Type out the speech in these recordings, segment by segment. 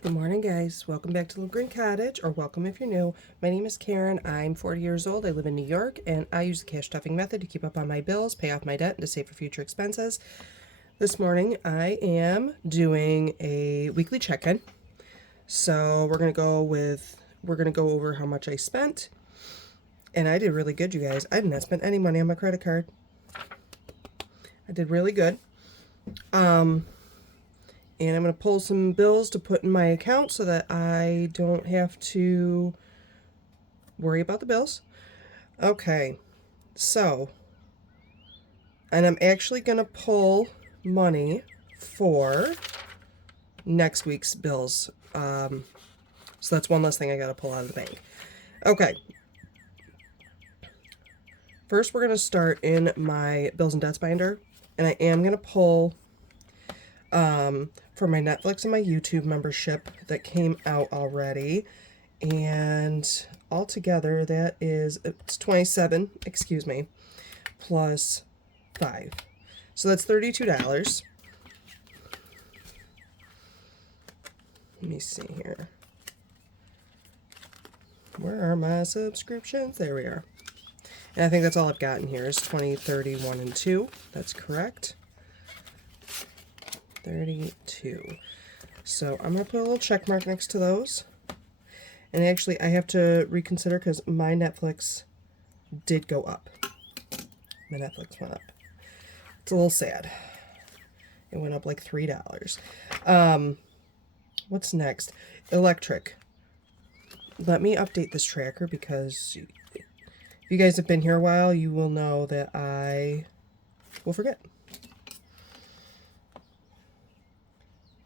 Good morning, guys. Welcome back to Little Green Cottage, or welcome if you're new. My name is Karen. I'm 40 years old. I live in New York, and I use the cash stuffing method to keep up on my bills, pay off my debt, and to save for future expenses. This morning, I am doing a weekly check-in. So we're gonna go over how much I spent, and I did really good, you guys. I did not spend any money on my credit card. I did really good. And I'm going to pull some bills to put in my account so that I don't have to worry about the bills. Okay, so, and I'm actually going to pull money for next week's bills. So that's one less thing I got to pull out of the bank. Okay. First, we're going to start in my bills and debts binder, and I am going to pull for my Netflix and my YouTube membership that came out already, and altogether that is, it's 27, excuse me, plus 5, so that's $32. Let me see here, where are my subscriptions? There we are. And I think that's all I've got in here is 20, 30, 1, and 2. That's correct. 32. So I'm going to put a little check mark next to those. And actually, I have to reconsider because my Netflix did go up. My Netflix went up. It's a little sad. It went up like $3. What's next? Electric. Let me update this tracker because if you guys have been here a while, you will know that I will forget.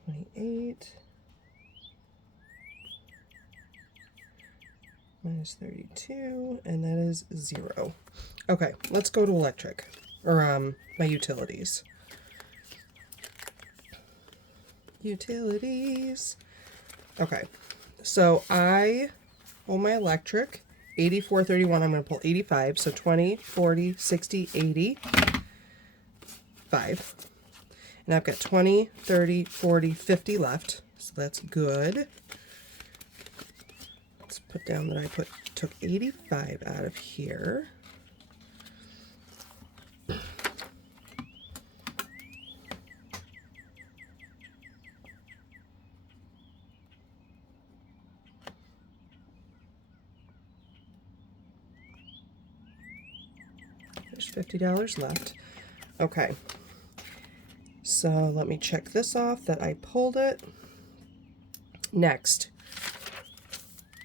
28 minus 32, and that is 0. Okay, let's go to electric, or my utilities. Utilities. Okay, so I owe my electric $84.31. I'm going to pull 85, so 20, 40, 60, 80, 5. And I've got 20, 30, 40, 50 left, so that's good. Let's put down that I took 85 out of here. There's $50 left. Okay. So let me check this off that I pulled it. Next,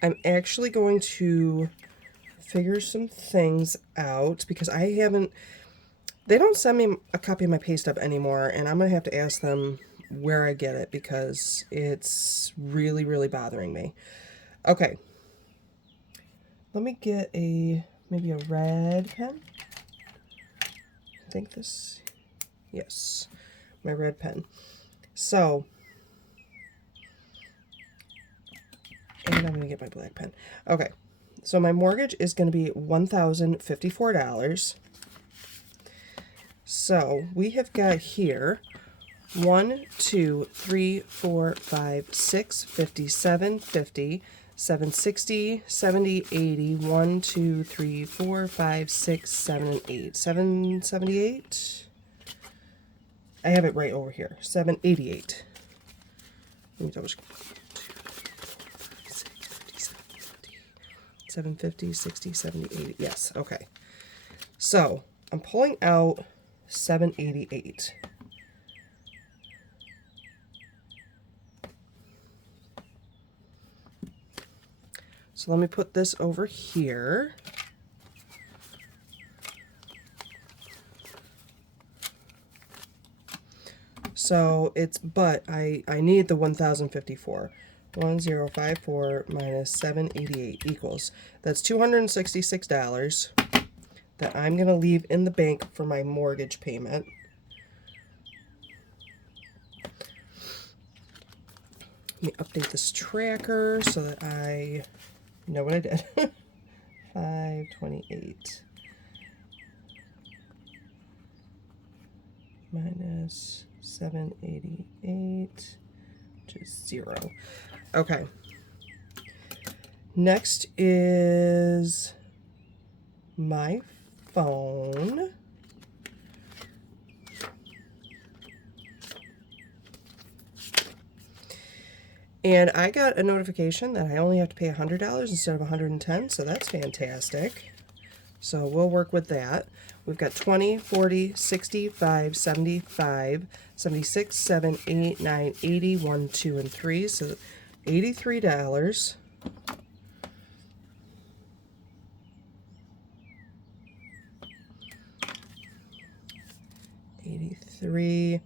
I'm actually going to figure some things out because they don't send me a copy of my pay stub anymore, and I'm going to have to ask them where I get it because it's really, really bothering me. Okay. Let me get maybe a red pen. I think this, yes, my red pen. So, and I'm going to get my black pen. Okay, so my mortgage is going to be $1,054. So we have got here 1, 2, 3, 4, 5, 6, 57, 50, 760, 70, 80, 1, 2, 3, 4, 5, 6, 7, and 8. 778. I have it right over here. 788. Let me double check. 750, 60, 70, 80. Yes, okay. So I'm pulling out 788. So let me put this over here. So but I need the 1054. 1054 minus 788 equals, that's $266 that I'm going to leave in the bank for my mortgage payment. Let me update this tracker so that I know what I did. 528 minus 788, which is 0. Okay. Next is my phone. And I got a notification that I only have to pay $100 instead of $110, so that's fantastic. So we'll work with that. We've got 20, 40, 65, 75, 76, 7, 8, 9, 80, 1, 2, and 3. So $83. 83.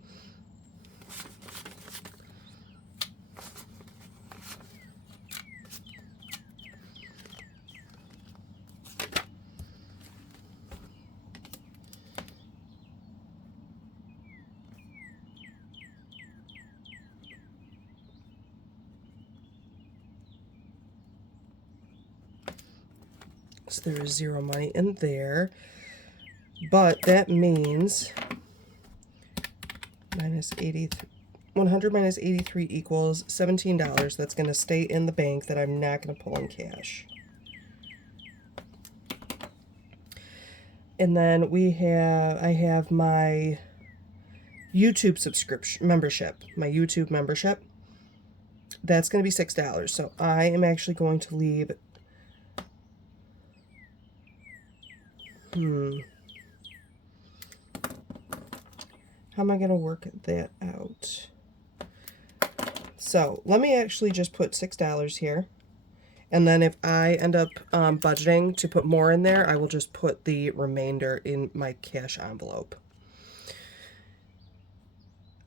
So there is zero money in there. But that means minus 83. 100 minus 83 equals $17. That's going to stay in the bank that I'm not going to pull in cash. And then I have my YouTube subscription membership, my YouTube membership. That's going to be $6. So I am actually going to leave. How am I going to work that out? So let me actually just put $6 here. And then if I end up budgeting to put more in there, I will just put the remainder in my cash envelope.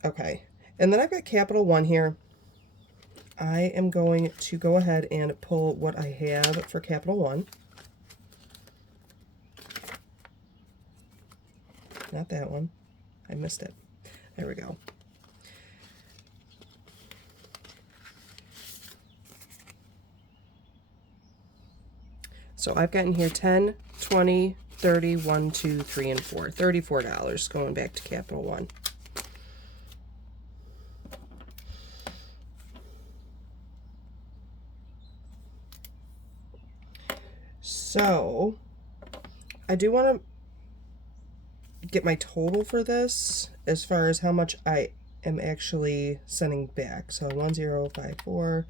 Okay. And then I've got Capital One here. I am going to go ahead and pull what I have for Capital One. Not that one. I missed it. There we go. So I've gotten here 10, 20, 30, 1, 2, 3, and 4. $34 going back to Capital One. So I do want to get my total for this as far as how much I am actually sending back. So 1054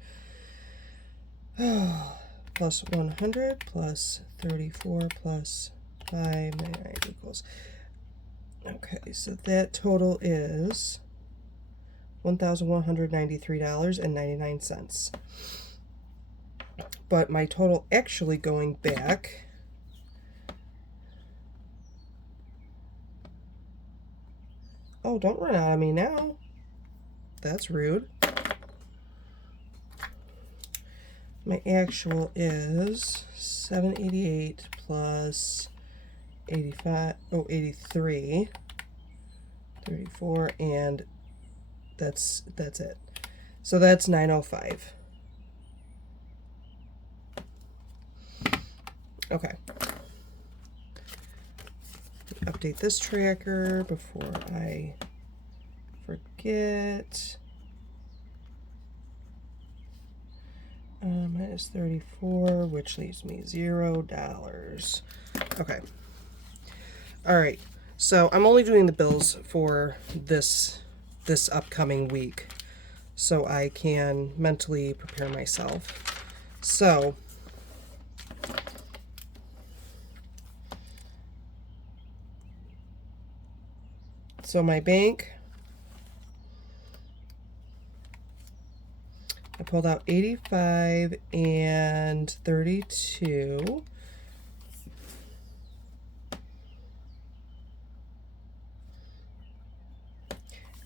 plus 100 plus 34 plus 599 equals. Okay, so that total is $1,193.99. But my total actually going back oh, don't run out of me now. That's rude. My actual is 788 plus 85, 83, 34, and that's it. So that's 905. Okay. Update this tracker before I forget. Minus 34, which leaves me $0. Okay. All right. So I'm only doing the bills for this upcoming week, so I can mentally prepare myself. So my bank, I pulled out 85 and 32.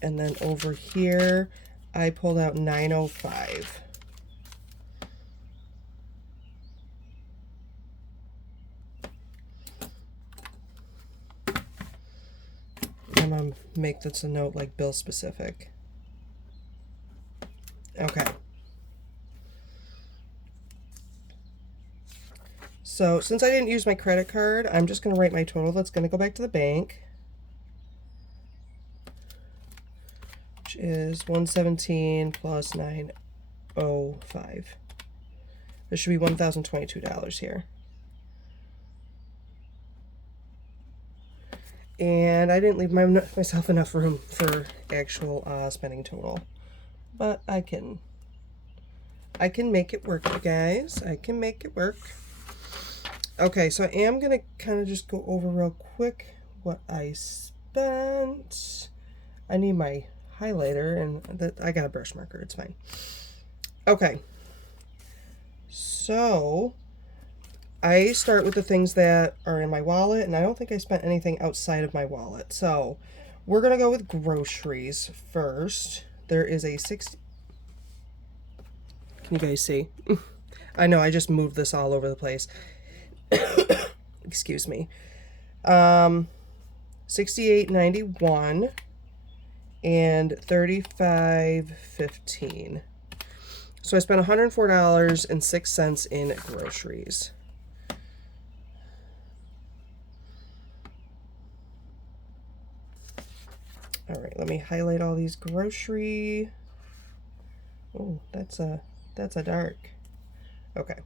And then over here, I pulled out 905. I'm going to make this a note like bill specific. Okay. So since I didn't use my credit card, I'm just going to write my total. That's going to go back to the bank, which is 117 plus 905 $1,022.05. This should be $1,022 here. And I didn't leave myself enough room for actual spending total. But I can make it work, you guys. I can make it work. Okay, so I am going to kind of just go over real quick what I spent. I need my highlighter, and I got a brush marker. It's fine. Okay. So I start with the things that are in my wallet, and I don't think I spent anything outside of my wallet. So we're going to go with groceries first. There is a 60... Can you guys see? I know, I just moved this all over the place. Excuse me. $68.91 and $35.15. So I spent $104.06 in groceries. All right, let me highlight all these grocery. Oh, that's a dark. Okay.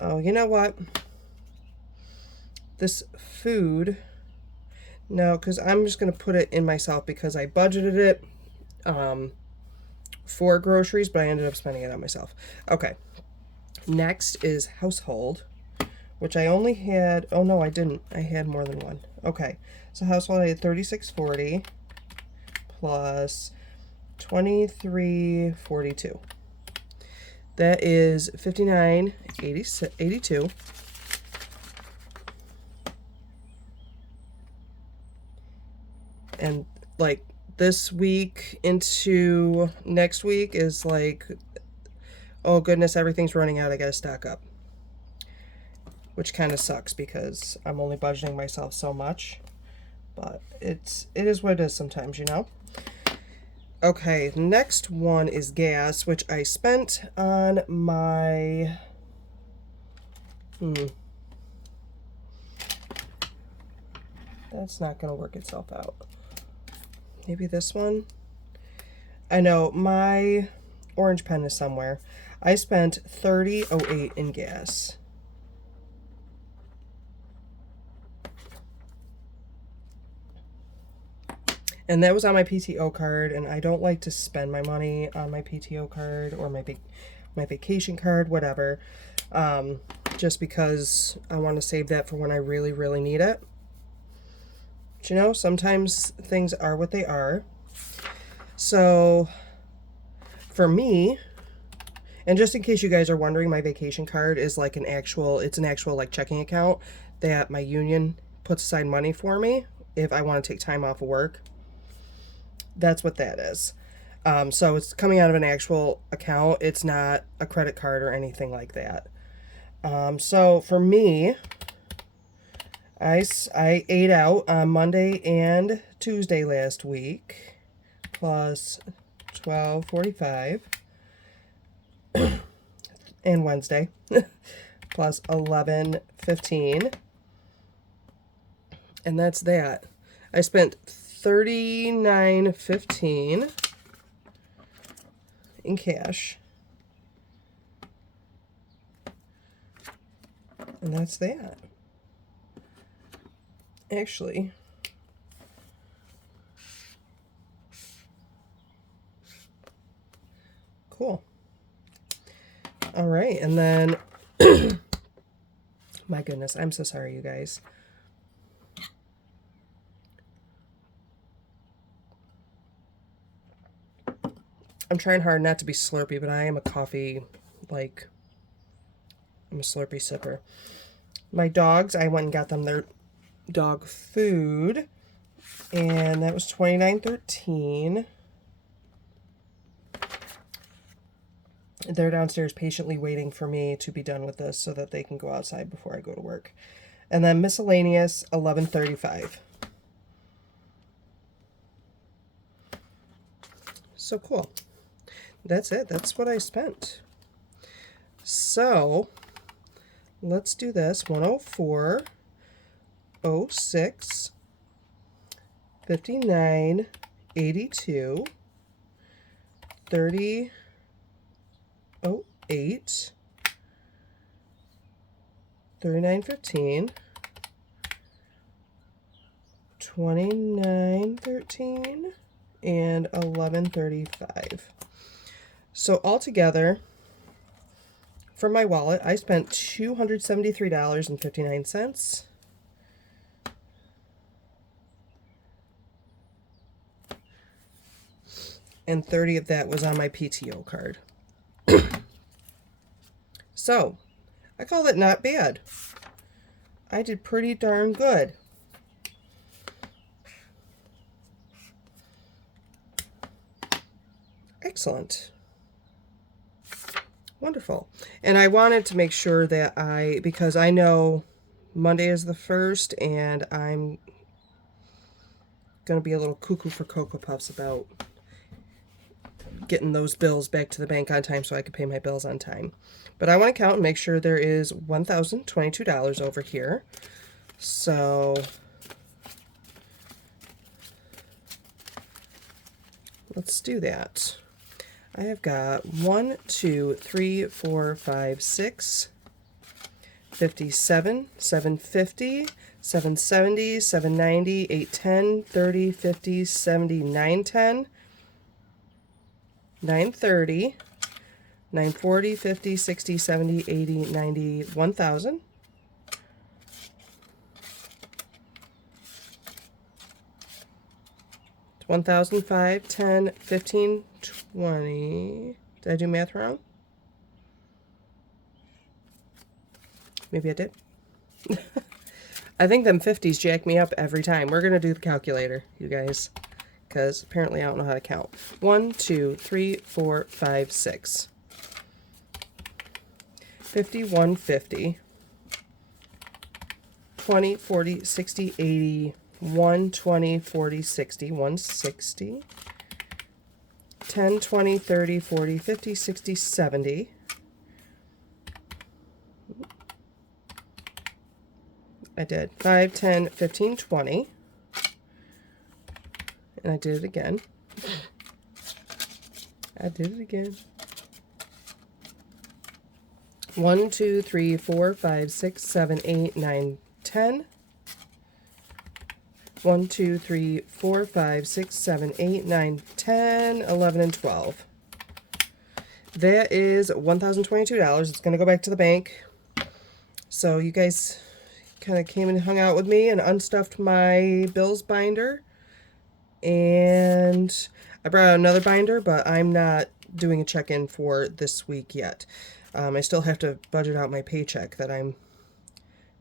Oh, you know what? This food, no, because I'm just going to put it in myself because I budgeted it for groceries, but I ended up spending it on myself. Okay. Next is household, which I only had, oh no, I didn't. I had more than one. Okay. So household, I had $36.40 plus $23.42. That is $59.82. And like this week into next week is like, oh goodness, everything's running out. I gotta stock up. Which kind of sucks because I'm only budgeting myself so much. But it is what it is sometimes, you know? Okay, next one is gas, which I spent on my... That's not going to work itself out. Maybe this one? I know, my orange pen is somewhere. I spent $30.08 in gas. And that was on my PTO card, and I don't like to spend my money on my PTO card or my vacation card, whatever, just because I want to save that for when I really, really need it. But, you know, sometimes things are what they are. So for me, and just in case you guys are wondering, my vacation card is like it's an actual like checking account that my union puts aside money for me if I want to take time off of work. That's what that is. So it's coming out of an actual account. It's not a credit card or anything like that. So for me, I ate out on Monday and Tuesday last week, plus $12.45, and Wednesday, plus $11.15, and that's that. I spent $39.15 in cash. And that's that. Actually, cool. All right, and then my goodness, I'm so sorry, you guys. I'm trying hard not to be slurpy, but I am a coffee, like, I'm a slurpy sipper. My dogs, I went and got them their dog food, and that was $29.13. They're downstairs patiently waiting for me to be done with this so that they can go outside before I go to work. And then miscellaneous, $11.35. So cool. That's it. That's what I spent. So let's do this. 104, 06, 59, 82, 30.08, 39.15, 29.13, and 11.35. So altogether, from my wallet, I spent $273.59. And 30 of that was on my PTO card. So, I call it not bad. I did pretty darn good. Excellent. Wonderful. And I wanted to make sure that because I know Monday is the 1st, and I'm going to be a little cuckoo for Cocoa Puffs about getting those bills back to the bank on time so I can pay my bills on time. But I want to count and make sure there is $1,022 over here. So let's do that. I have got 1, 2, 3, 4, 5, 6, 57, 750, 770, 790, 810, 30, 50, 70, 910, 930, 940, 50, 60, 70, 80, 90, 1,000. It's 1,005, 10, 15, 20. Did I do math wrong? Maybe I did. I think them 50s jack me up every time. We're going to do the calculator, you guys, because apparently I don't know how to count. 1, 2, 3, 4, 5, 6. 51, 50. 20, 40, 60, 80, 120, 40, 60, 160. 10, 20, 30, 40, 50, 60, 70. I did 5, 10, 15, 20. And I did it again. I did it again. 1, 2, 3, 4, 5, 6, 7, 8, 9, 10. 1, 2, 3, 4, 5, 6, 7, 8, 9, 10, 11, and 12. That is $1,022. It's going to go back to the bank. So you guys kind of came and hung out with me and unstuffed my bills binder. And I brought out another binder, but I'm not doing a check-in for this week yet. I still have to budget out my paycheck that I'm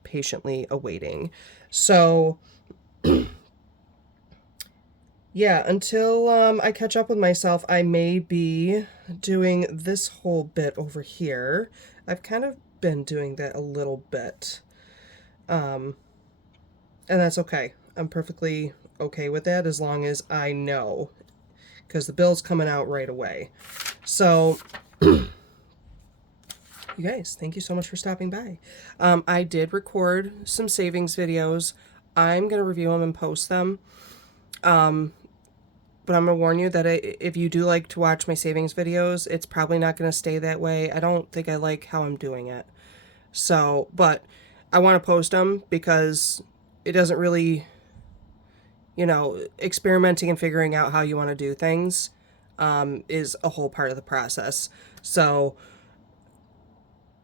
patiently awaiting. So yeah, until I catch up with myself, I may be doing this whole bit over here. I've kind of been doing that a little bit. And that's okay. I'm perfectly okay with that as long as I know, because the bill's coming out right away. So you guys, thank you so much for stopping by. I did record some savings videos. I'm going to review them and post them. But I'm going to warn you that if you do like to watch my savings videos, it's probably not going to stay that way. I don't think I like how I'm doing it. So, but I want to post them because it doesn't really, you know, experimenting and figuring out how you want to do things is a whole part of the process. So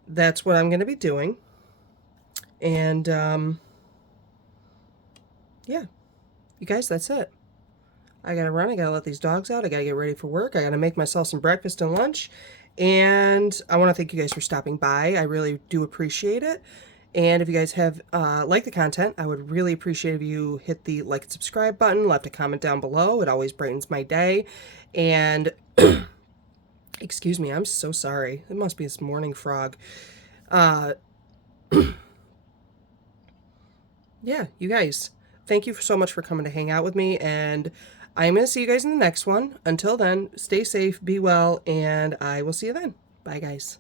that's what I'm going to be doing. And yeah, you guys, that's it. I gotta run, I gotta let these dogs out, I gotta get ready for work, I gotta make myself some breakfast and lunch, and I want to thank you guys for stopping by. I really do appreciate it. And if you guys have liked the content, I would really appreciate if you hit the like and subscribe button, left a comment down below. It always brightens my day. And excuse me, I'm so sorry. It must be this morning frog. Yeah, you guys, thank you so much for coming to hang out with me, and I'm going to see you guys in the next one. Until then, stay safe, be well, and I will see you then. Bye, guys.